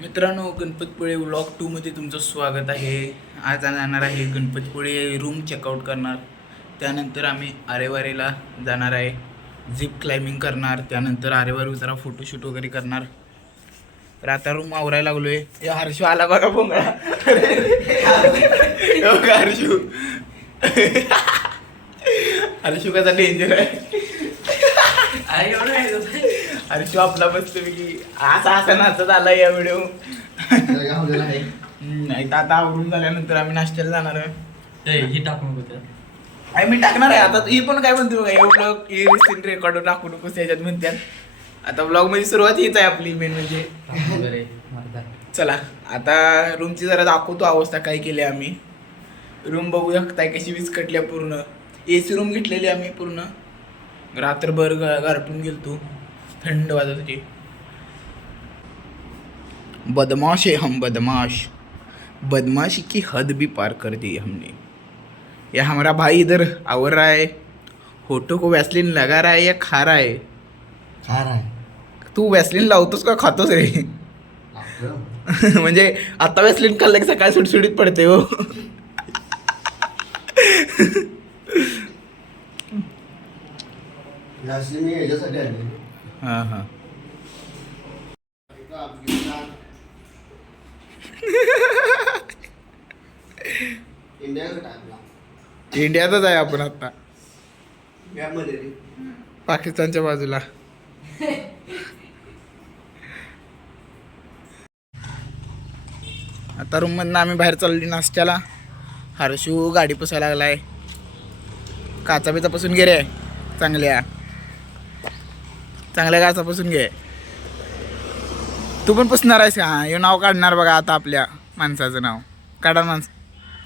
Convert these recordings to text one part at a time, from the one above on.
मित्रांनो, गणपतपुळे व्लॉग 2 मध्ये तुमचं स्वागत आहे. आज जाणार आहे गणपतपुळे रूम चेकआउट करणार. त्यानंतर आम्ही आरेवारेला जाणार आहे. झिप क्लाइम्बिंग करणार. त्यानंतर आरेवारे जरा फोटोशूट वगैरे करणार. तर आता रूम आवरायला लागलोय. या हर्षू आला बघा बोंगळा. हर्षू हर्षू कसा डेंजर आहे. हर्षू आपला बसतोय असा नाचत आला या व्हिडिओ. नाही तर आता आवरून झाल्यानंतर आम्ही नाश्त्याला जाणार आहे. ही टाकून मी टाकणार आहे आता. ही पण काय म्हणते बघा, एवढं रेकॉर्ड टाकू नको त्याच्यात म्हणतात. आता ब्लॉग मध्ये सुरुवात हीच आहे आपली मेन म्हणजे. चला आता रूमची जरा दाखवतो अवस्था काय केली आम्ही. रूम बघू शकताय कशी विस्कटल्या पूर्ण. AC रूम घेतलेली आम्ही पूर्ण. रात्रभर गारटून गेलतो. थंड वाजत होती. बदमाश है हम, बदमाश. बदमाशी की हद भी पार कर दी हमने. ये हमारा भाई इधर आवर रहा है. होठों को वैसलीन लगा रहा है या खा रहा है? खा रहा है. तू वैसलीन लावतोस का खातोस रे? म्हणजे आता वैसलीन खाल्लं की सकाळी सुटसुटीत पडते हो. हां हां. इंडियातच आहे आपण आता. पाकिस्तानच्या बाजूला. आता रूम मधनं आम्ही बाहेर चालली नाश्त्याला. हर्षू गाडी पुसायला लागलाय. काचा बिचा पुसून घे रे. चांगल्या काचा पुसून घे. तू पण पुसणार आहेस का? हे नाव काढणार बघा आता आपल्या माणसाचं नाव. काढा माणसं.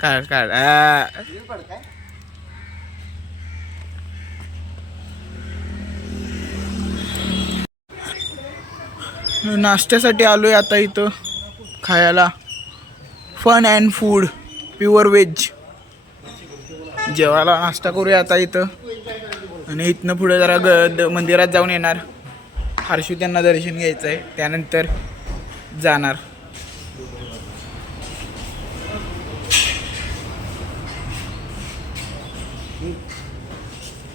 काढ काढ. नाश्त्यासाठी आलोय आता इथं खायला. Fun and food pure veg. जेवायला नाश्ता करूया आता इथं. आणि इथनं पुढे जरा मंदिरात जाऊन येणार. हर्षू त्यांना दर्शन घ्यायचं आहे. त्यानंतर जाणार.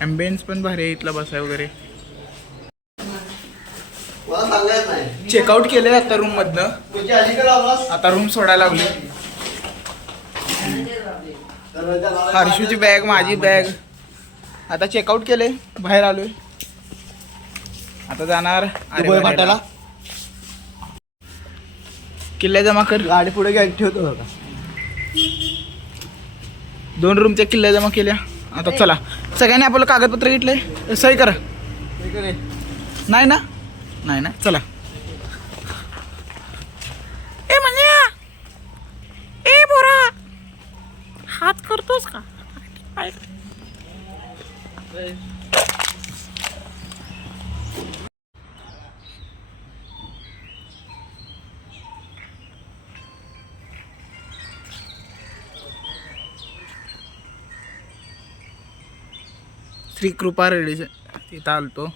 ॲम्बियन्स पण भारी आहे इथला बसाय वगैरे. चेकआउट केलंय आता रूम मधनं. आता रूम सोडायला लागली. हर्षूची बॅग, माझी बॅग. आता चेकआउट केले. बाहेर आलोय. आता जाणार फाट्याला. किल्ल्या जमा कर. गाडी पुढे ठेवतो का? 2 रूमच्या किल्ल्या जमा केल्या. आता चला सगळ्यांनी आपलं कागदपत्र घेतलंय. सही करा. नाही ना? नाही ना. चला. ए म्हणजे ए बोरा हात करतोस का? श्री कृपा रेडी तिथं आलतो.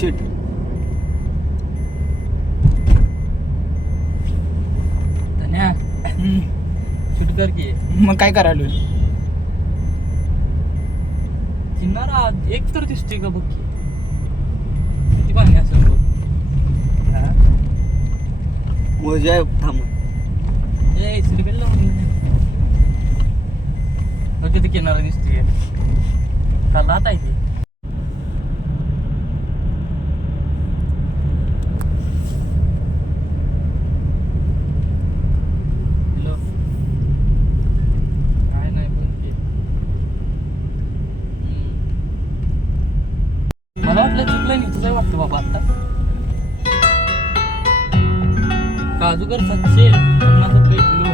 शूट शूट कर की. मग काय करायलोय? किनारा एक तर दिसतोय का बघ की. किती पाणी असेल बघ. मोजा थांब. ए सिरिबेल लावून तिथे किनारा दिसतोय. काल आता आहे. मला वाटलं चुकलं नाही तुझं वाटतं बाबा आता. का बाजूकर 750 रुपये किलो.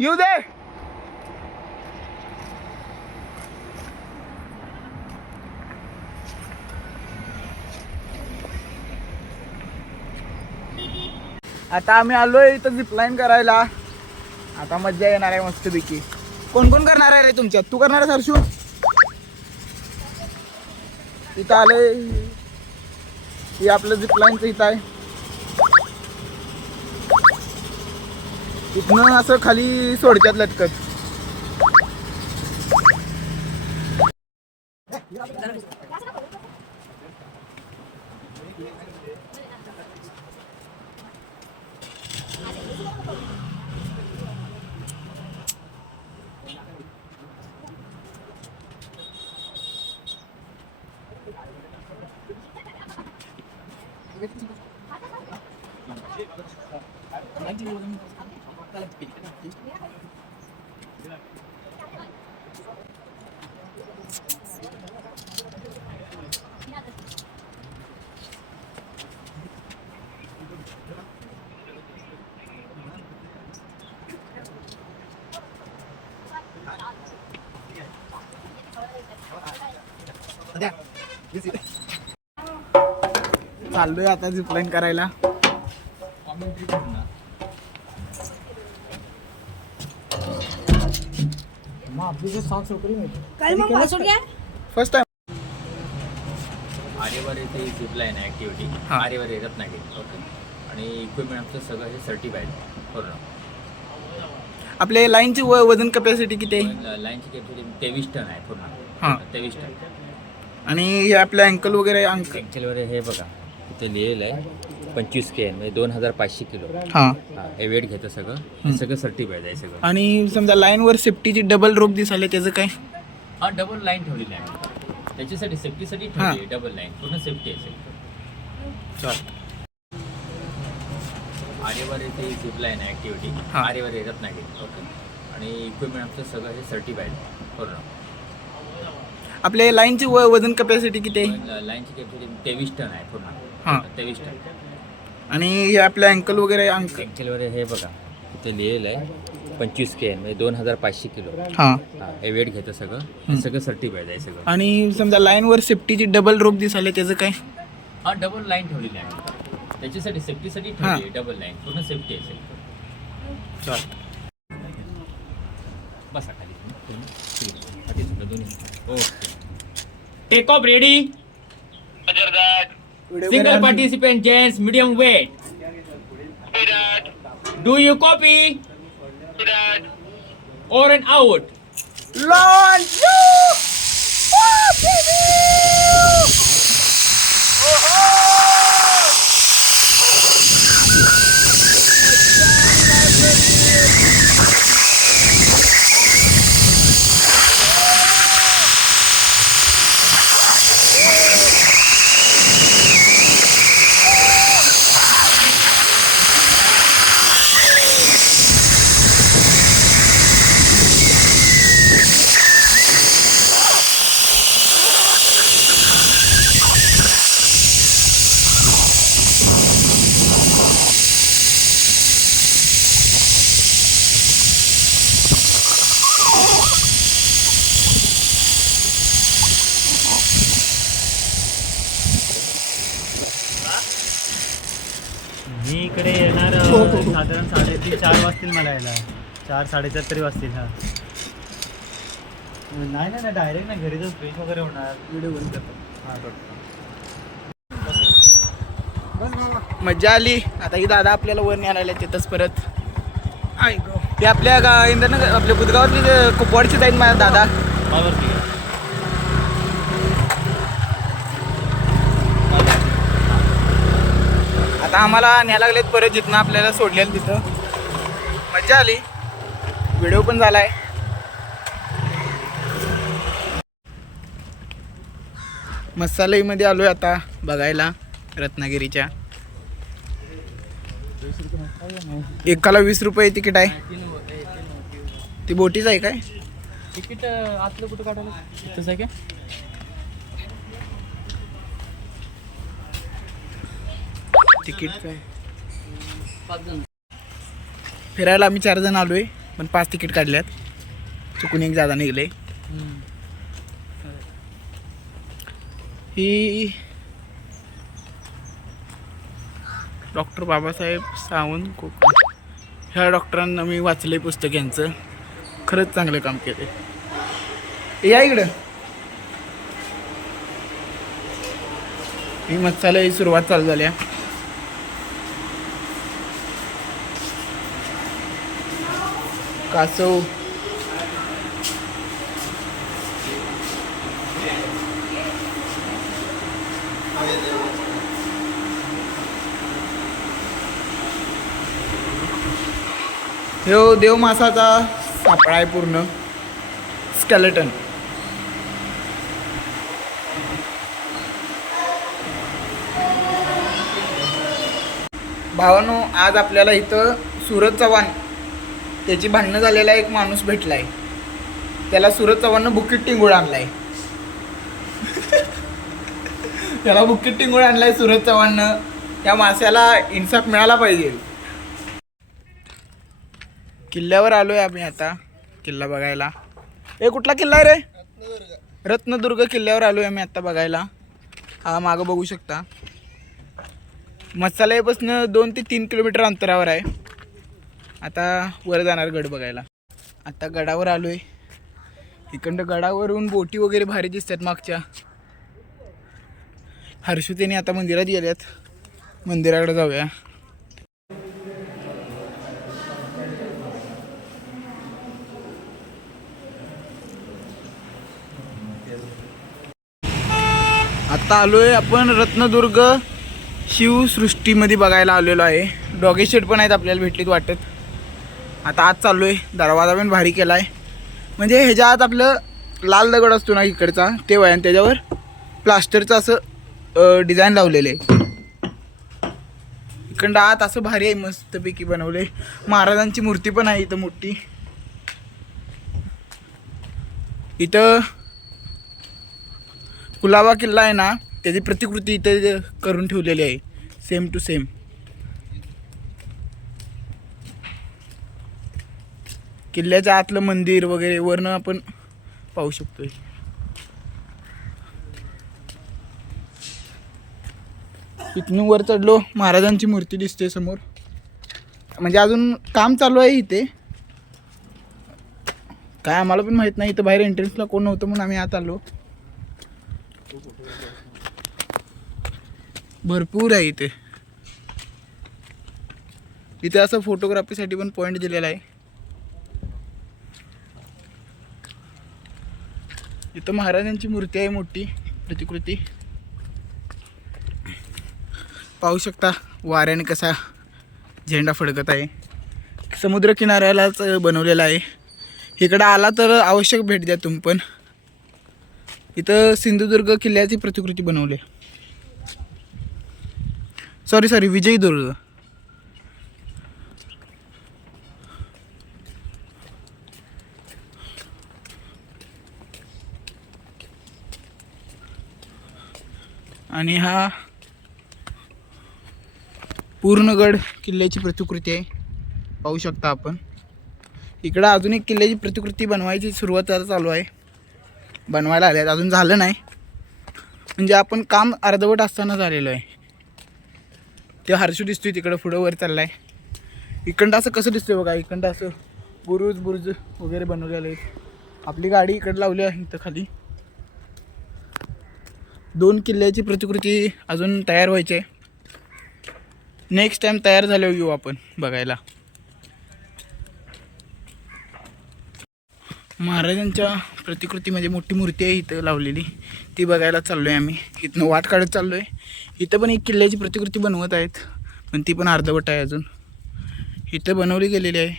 येऊ दे. आता आम्ही आलोय इथं झिपलाईन करायला. आता मज्जा येणार आहे मस्तपैकी. कोण कोण करणार आहे रे तुमच्यात? तू करणार आहे हर्षू? इथं आलंय हे आपलं झिपलाईनचं इथं आहे. इथनं असं खाली सोडतात लटकत. चाललोय आता झिपलाईन करायला. फर्स्ट टाइम आरेवर येथे झिपलाईन आहे ॲक्टिव्हिटी. आरेवर येतात नाही ओके. आणि इक्विपमेंट आमचं सगळं हे सर्टिफाईड पूर्ण. आपल्या लाईनची वजन कॅपॅसिटी किती आहे? लाईनची कॅपॅसिटी 23 टन आहे पूर्ण. हां 23 टन. आणि हे आपलं अँकल वगैरे ॲक्च्युअलीवर हे बघा इथे लिहिलेलं आहे 25 kN म्हणजे 2500 किलो. हां हे वेट घेतं सगळं. हे सगळं सर्टिफाईड आहे सगळं. आणि समजा लाईनवर सेफ्टीची डबल रोप दिसाले त्याचं काय? हा डबल लाईन ठेवलेली आहे त्याच्यासाठी सेफ्टीसाठी ठेवली डबल लाईन पूर्ण सेफ्टी आहे सगळं. आरेवर येथे झिपलाईन आहे ॲक्टिव्हिटी. आरेवर येतात नाही ओके. आणि इक्विपमेंट आमचं सगळं हे सर्टिफाईड पूर्ण. आपल्या लाईनची वजन कॅपॅसिटी किती आहे? लाईनची कॅपॅसिटी 23 टन आहे पूर्ण. हां 23 टन. आणि हे आपलं अँकल वगैरे ॲक्च्युअलीवर हे बघा इथे लिहिलेलं आहे 25 kN म्हणजे 2500 किलो. हां हे वेट घेतं सगळं. हे सगळं सर्टिफाईड आहे सगळं. आणि समजा लाईनवर सेफ्टीची डबल रोप दिसाले त्याचं काय? हा डबल लाईन ठेवलेली आहे त्याच्यासाठी सेफ्टीसाठी ठेवली डबल लाईन पूर्ण सेफ्टी आहे सगळं. बसा खाली दोन्ही. Okay take off ready. Single participant gents medium weight. Do you copy over and out. Launch. मी इकडे येणार साधारण 3:30-4 वाजतील मला यायला. 4-4:30 तरी वाजतील. हां नाही नाही डायरेक्ट नाही घरी जाऊन फ्रेश वगैरे होणार. व्हिडिओ बंद करतो. मज्जा आली. आता ही दादा आपल्याला वर न्यायला तिथंच परत. आय गो ते आपल्या इंद्रनगर आपल्या बुधगावातली कुपवाडची जाईल माझा दादा. मावरती घ्या. आता आम्हाला न्यायला लागलेत परत जिथनं आपल्याला सोडलेलं तिथं. मजा आली, व्हिडिओ पण झालाय. मसालाईमध्ये आलोय आता बघायला रत्नागिरीच्या. एकाला 20 रुपये तिकीट आहे. ती बोटीच आहे काय? तिकीट आतलं कुठं काढायला तसं आहे काय? तिकीट काय? 5 जण. फिरायला आम्ही 4 जण आलोय, पण 5 तिकीट काढल्यात. चुकून एक जादा निघले. ही डॉक्टर बाबासाहेब सावंत कोकण, ह्या डॉक्टरांना मी वाचलंय पुस्तक यांचं. खरंच चांगलं काम केलं. या इकडं. ही मसाला सुरुवात चालू झाल्या. कासव, ह्यो देव मासाचा सापळा आहे पूर्ण स्केलेटन. भावानो, आज आपल्याला इथं सूरज चव्हाण त्याची भांडणं झालेला एक माणूस भेटलाय. त्याला सूरज चव्हाणनं बुकीट टिंगूळ आणलाय. त्याला बुकीट टिंगूळ आणलाय सूरज चव्हाणनं. त्या माश्याला इन्साफ मिळाला पाहिजे. किल्ल्यावर आलोय आम्ही आता किल्ला बघायला. कुठला किल्ला आहे रे? रत्नदुर्ग किल्ल्यावर आलोय आम्ही आता बघायला. हा मागं बघू शकता. मसाल्यापासून 2 ते 3 किलोमीटर अंतरावर आहे. आता वर जाणार गड बघायला. आता गडावर आलोय. इकडं गडावरून बोटी वगैरे भारी दिसतात मागच्या. हर्षुतेने आता मंदिरात गेल्यात. मंदिराकडे जाऊया. आता आलोय आपण रत्नदुर्ग शिवसृष्टीमध्ये बघायला आलेलो आहे. डॉगी शेड पण आहेत आपल्याला भेटलीत वाटत. आता आत चाललोय. दरवाजा पण भारी केला आहे. म्हणजे ह्याच्या आत आपलं लाल दगड असतो ना इकडचा ते वय, आणि त्याच्यावर प्लास्टरचं असं डिझाईन लावलेलं आहे. इकडं आत असं भारी आहे, मस्तपैकी बनवले. महाराजांची मूर्ती पण आहे इथं मोठी. इथं कुलाबा किल्ला आहे ना, त्याची प्रतिकृती इथे करून ठेवलेली आहे, सेम टू सेम. किल्ल्याच्या आतलं मंदिर वगैरे वरनं आपण पाहू शकतोय. इथून वर चढलो, महाराजांची मूर्ती दिसते समोर. म्हणजे अजून काम चालू आहे इथे, काय आम्हाला पण माहित नाही. इथं बाहेर एंट्रन्सला कोण नव्हतं म्हणून आम्ही आत आलो. भरपूर आहे इथे. इथे असं फोटोग्राफीसाठी पण पॉईंट दिलेला आहे. इथं महाराजांची मूर्ती आहे मोठी प्रतिकृती. पाहू शकता वाऱ्याने कसा झेंडा फडकत आहे. समुद्र किनाऱ्यालाच बनवलेला आहे. इकडं आला तर आवश्यक भेट द्या तुम्ही पण. इथं सिंधुदुर्ग किल्ल्याची प्रतिकृती बनवली. सॉरी विजयदुर्ग. आणि हा पूर्णगड किल्ल्याची प्रतिकृती आहे, पाहू शकता आपण. इकडं अजून एक किल्ल्याची प्रतिकृती बनवायची सुरुवात चालू आहे. बनवायला आल्यात, अजून झालं नाही. म्हणजे आपण काम अर्धवट असताना झालेलं आहे. ते हर्षू दिसतोय तिकडं पुढं वर चाललाय. इकडं असं कसं दिसतंय बघा. इकडं असं बुरुज वगैरे बनवलेलं आहे. आपली गाडी इकडं लावली आहे इथं खाली. 2 किल्ल्याची प्रतिकृती अजून तयार व्हायची आहे. नेक्स्ट टाइम तयार झाल्यावर येऊ आपण बघायला. महाराजांच्या प्रतिकृतीमध्ये मोठी मूर्ती आहे इथं लावलेली, ती बघायला चाललो आहे आम्ही. इथनं वाट काढत चाललो आहे. इथं पण एक किल्ल्याची प्रतिकृती बनवत आहेत, पण ती पण अर्धवट आहे अजून. इथं बनवली गेलेली आहे,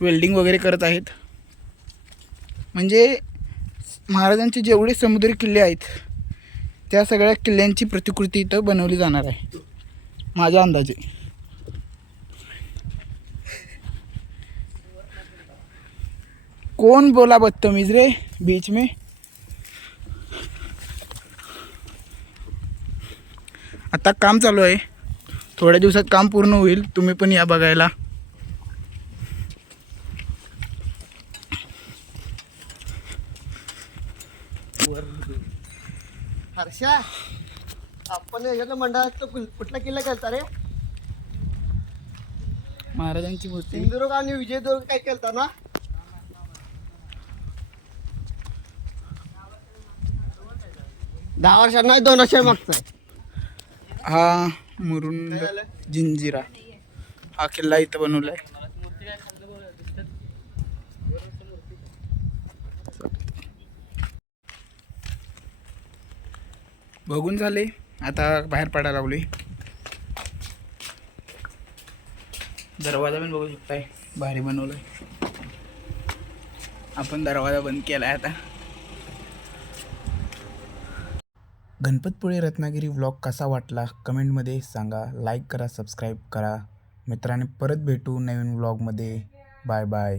वेल्डिंग वगैरे करत आहेत. म्हणजे महाराजांचे जेवढे समुद्री किल्ले आहेत त्या सगळ्या किल्ल्यांची प्रतिकृती इथं बनवली जाणार आहे माझ्या अंदाजे. कौन बोला बदतमीज रे बीच में. आता काम चालू आहे, थोड्या दिवसात काम पूर्ण होईल. तुम्ही पण या बघायला. हर्षा, आपण याच्या मंडळात कुठला किल्ला केलता रे? महाराजांची मूर्ती. सिंधुदुर्ग आणि विजयदुर्ग काय केलता ना? दहा वर्षांना 2 वर्षा मागचा आहे. हा मुरुंड जिंजिरा हा किल्ला इथं बनवलाय. बघून झाले, आता बाहेर पडायला लागलोय. दरवाजा पण बघू शकताय, भारी बनवलाय. आपण दरवाजा बंद केलाय आता. गणपतपुळे रत्नागिरी व्लॉग कसा वाटला कमेंटमध्ये सांगा. लाईक करा, सबस्क्राईब करा. मित्रांनी परत भेटू नवीन व्लॉगमध्ये. Bye bye.